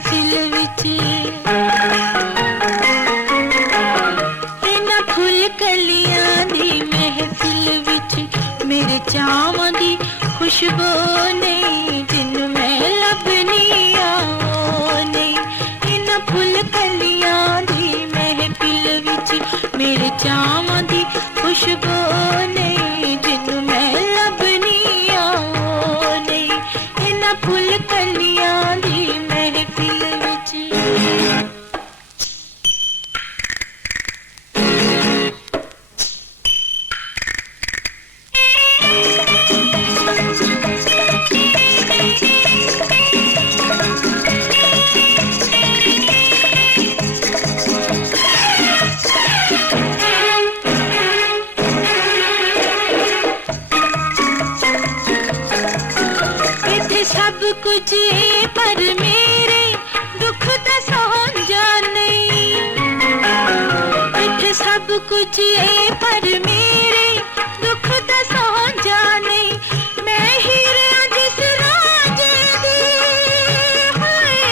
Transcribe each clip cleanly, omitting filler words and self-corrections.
महफिल विच इन्हां फुल कलियां दी महफिल विच मेरे चावां दी खुशबू नहीं जिन्नू मैं लभनी आ नहीं। इन्हां फुल कलियां दी महफिल विच मेरे चावां दी खुशबू नहीं जिन्नू मैं लभनी आ नहीं। इन्हां फुल कलियां दी महफिल विच सब कुछ पर मेरे दुख दा साझा नहीं। इत्थे सब कुछ पर मेरे दुख दा साझा नहीं। मैं हीरा जिस राजे दी हाय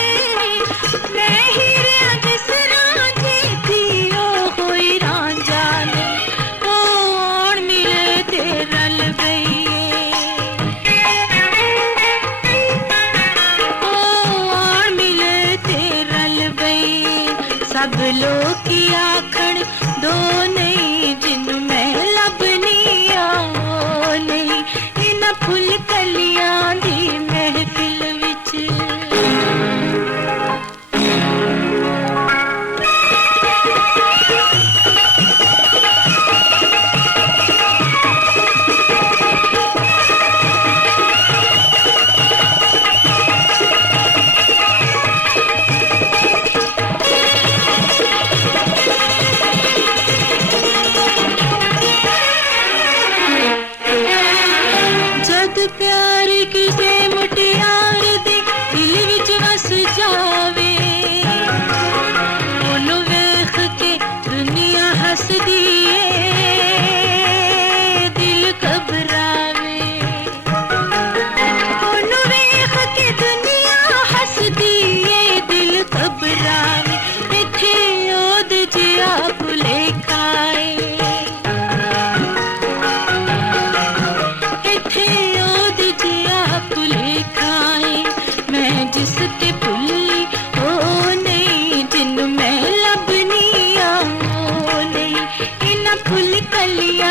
मैं हीरा जिस राजे दी ओ होई रांझा नहीं। कौन मिले ते रल गई सब लोग की आखण दो नहीं जिन्नू मैं लभनी आ नहीं। इन्हां फुल कलियां दी महफिल विच प्यार किसे मुटियार दे दिल विच वस जावे ओनू वेख के दुनिया हसदी ए दिल घबरावे। ओनू वेख के दुनिया हसदी ए दिल घबरावे। इत्थे ओद जिया भुलेखा जिसते भुल्ली ओ नहीं जिन्नू मैं लभनी आ नहीं। इन्हां फुल कलियां